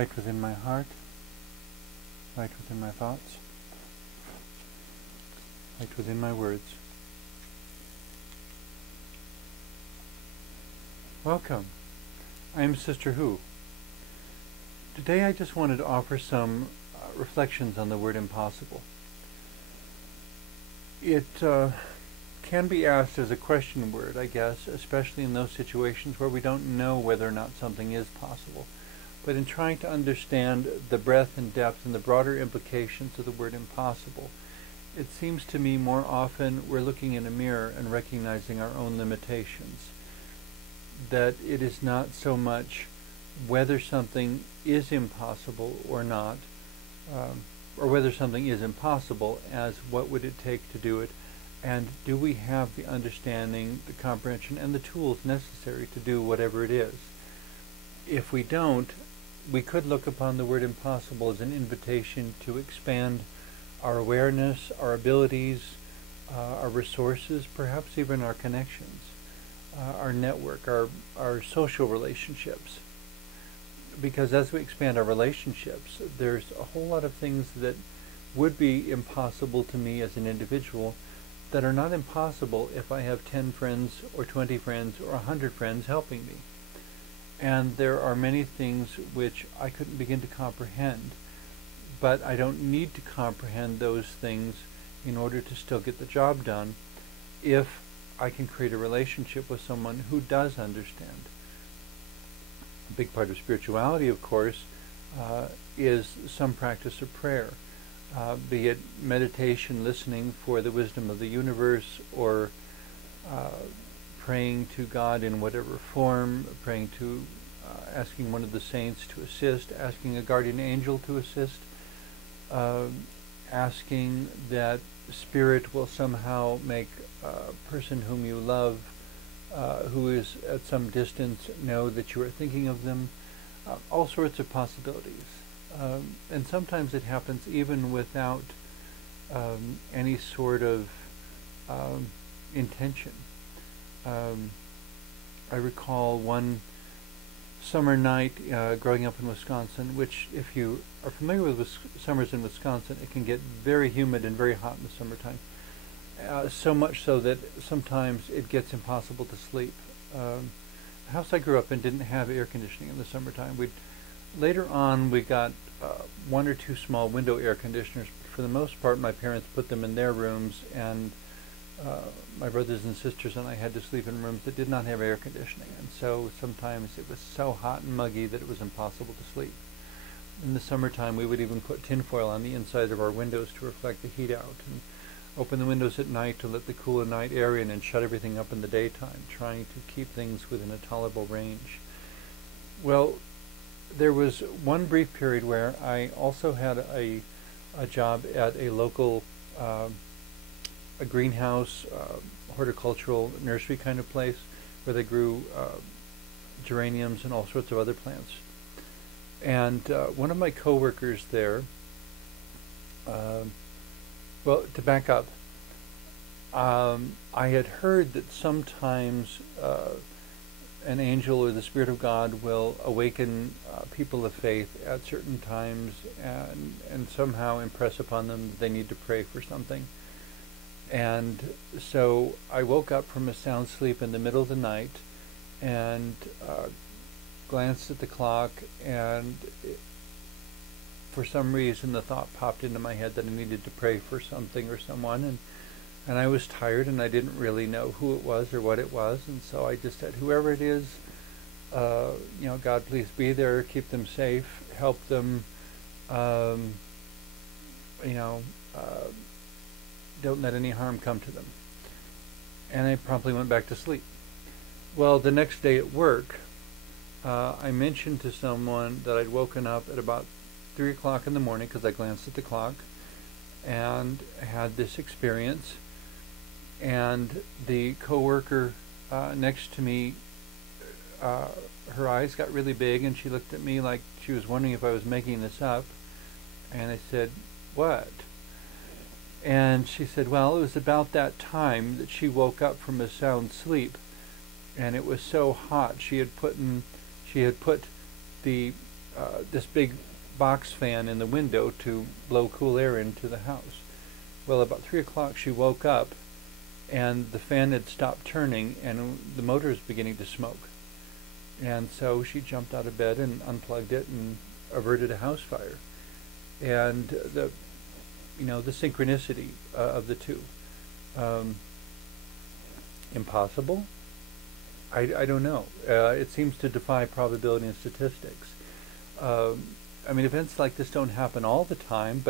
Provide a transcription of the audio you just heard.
right within my heart, right within my thoughts, right within my words. Welcome. I am Sister Who. Today I just wanted to offer some reflections on the word impossible. It can be asked as a question word, I guess, especially in those situations where we don't know whether or not something is possible. But in trying to understand the breadth and depth and the broader implications of the word impossible, it seems to me more often we're looking in a mirror and recognizing our own limitations. That it is not so much whether something is impossible or not, or whether something is impossible, as what would it take to do it, and do we have the understanding, the comprehension, and the tools necessary to do whatever it is. If we don't, we could look upon the word impossible as an invitation to expand our awareness, our abilities, our resources, perhaps even our connections, our network, our social relationships. Because as we expand our relationships, there's a whole lot of things that would be impossible to me as an individual that are not impossible if I have 10 friends or 20 friends or 100 friends helping me. And there are many things which I couldn't begin to comprehend, but I don't need to comprehend those things in order to still get the job done if I can create a relationship with someone who does understand. A big part of spirituality, of course, is some practice of prayer, be it meditation, listening for the wisdom of the universe, or praying to God in whatever form, praying to, asking one of the saints to assist, asking a guardian angel to assist, asking that Spirit will somehow make a person whom you love, who is at some distance, know that you are thinking of them. All sorts of possibilities. And sometimes it happens even without any sort of intention. I recall one summer night growing up in Wisconsin, which, if you are familiar with summers in Wisconsin, it can get very humid and very hot in the summertime. So much so that sometimes it gets impossible to sleep. The house I grew up in didn't have air conditioning in the summertime. Later on we got 1 or 2 small window air conditioners. But for the most part, my parents put them in their rooms, and my brothers and sisters and I had to sleep in rooms that did not have air conditioning. And so sometimes it was so hot and muggy that it was impossible to sleep. In the summertime, we would even put tinfoil on the inside of our windows to reflect the heat out, and open the windows at night to let the cool night air in, and shut everything up in the daytime, trying to keep things within a tolerable range. Well, there was one brief period where I also had a job at a local a greenhouse, horticultural nursery kind of place, where they grew geraniums and all sorts of other plants. And one of my coworkers there, well, to back up, I had heard that sometimes an angel or the Spirit of God will awaken people of faith at certain times and somehow impress upon them that they need to pray for something. And so I woke up from a sound sleep in the middle of the night and glanced at the clock, and for some reason the thought popped into my head that I needed to pray for something or someone, and I was tired and I didn't really know who it was or what it was, and so I just said, whoever it is, God, please be there, keep them safe, help them, don't let any harm come to them. And I promptly went back to sleep. Well, the next day at work, I mentioned to someone that I'd woken up at about 3 o'clock in the morning, because I glanced at the clock and had this experience. And the coworker next to me, her eyes got really big, and she looked at me like she was wondering if I was making this up. And I said, "What?" And she said, well, it was about that time that she woke up from a sound sleep, and it was so hot she had put the this big box fan in the window to blow cool air into the house. Well, about 3 o'clock she woke up and the fan had stopped turning and the motor was beginning to smoke. And so she jumped out of bed and unplugged it and averted a house fire. And the synchronicity of the two. Impossible? I don't know. It seems to defy probability and statistics. I mean, events like this don't happen all the time, but